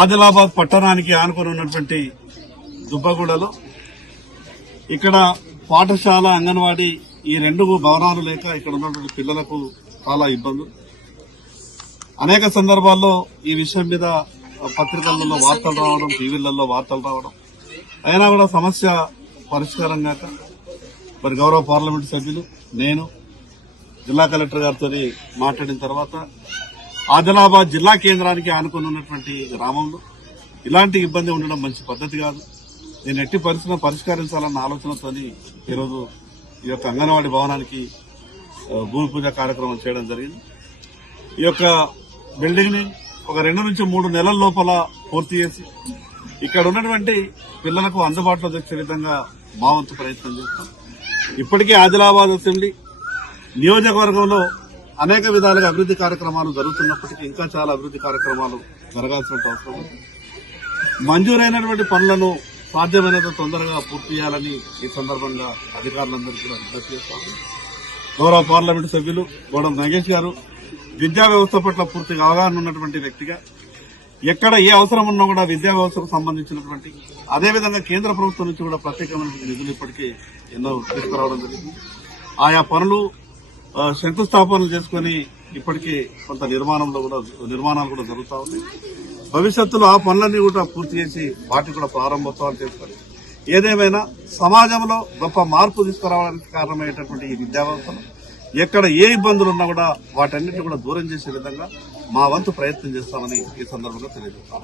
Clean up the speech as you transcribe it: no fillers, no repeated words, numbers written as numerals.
ఆదిలాబాద్ పట్టణానికి ఆనుకొని ఉన్నటువంటి దుబ్బగూడలో ఇక్కడ పాఠశాల అంగన్వాడీ ఈ రెండు భవనాలు లేక ఇక్కడ ఉన్నటువంటి పిల్లలకు చాలా ఇబ్బందులు. అనేక సందర్భాల్లో ఈ విషయం మీద పత్రికలలో వార్తలు రావడం, టీవీలలో వార్తలు రావడం, అయినా కూడా సమస్య పరిష్కారం కాక మరి గౌరవ పార్లమెంటు సభ్యులు నేను జిల్లా కలెక్టర్ గారితో మాట్లాడిన తర్వాత ఆదిలాబాద్ జిల్లా కేంద్రానికి ఆనుకుని ఉన్నటువంటి గ్రామంలో ఇలాంటి ఇబ్బంది ఉండడం మంచి పద్ధతి కాదు. నేను ఎట్టి పరిస్థితుల్లో పరిష్కరించాలన్న ఆలోచనతో ఈరోజు ఈ యొక్క అంగన్వాడీ భవనానికి భూమి పూజ కార్యక్రమం చేయడం జరిగింది. ఈ యొక్క బిల్డింగ్ ని ఒక 2 నుంచి 3 నెలల లోపల పూర్తి చేసి ఇక్కడ ఉన్నటువంటి పిల్లలకు అందుబాటులో తెచ్చే విధంగా మా వంతు ప్రయత్నం చేస్తాం. ఇప్పటికే ఆదిలాబాద్ అసెంబ్లీ నియోజకవర్గంలో అనేక విధాలుగా అభివృద్ది కార్యక్రమాలు జరుగుతున్నప్పటికీ ఇంకా చాలా అభివృద్ది కార్యక్రమాలు జరగాల్సిన అవసరం ఉంది. మంజూరైనటువంటి పనులను సాధ్యమైనంత తొందరగా పూర్తి చేయాలని ఈ సందర్భంగా అధికారులందరికీ కూడా విజ్ఞప్తి చేస్తాము. గౌరవ పార్లమెంటు సభ్యులు గోడం నాగేష్ గారు విద్యా వ్యవస్థ పట్ల పూర్తిగా అవగాహన ఉన్నటువంటి వ్యక్తిగా ఎక్కడ ఏ అవసరం ఉన్నా కూడా విద్యా వ్యవస్థకు సంబంధించినటువంటి అదేవిధంగా కేంద్ర ప్రభుత్వం నుంచి కూడా ప్రత్యేకమైన నిధులు ఇప్పటికీ ఎన్నో తీసుకురావడం జరిగింది. ఆయా పనులు శంకుస్థాపనలు చేసుకుని ఇప్పటికీ కొంత నిర్మాణాలు కూడా జరుగుతూ ఉన్నాయి. భవిష్యత్తులో ఆ పనులన్నీ కూడా పూర్తి చేసి వాటికి కూడా ప్రారంభోత్సవాలు చేసుకొని ఏదేమైనా సమాజంలో గొప్ప మార్పు తీసుకురావడానికి కారణమయ్యేటటువంటి ఈ విద్యా వ్యవస్థను ఎక్కడ ఏ ఇబ్బందులు ఉన్నా కూడా వాటన్నిటిని కూడా దూరం చేసే విధంగా మా వంతు ప్రయత్నం చేస్తామని ఈ సందర్భంగా తెలియజేస్తాం.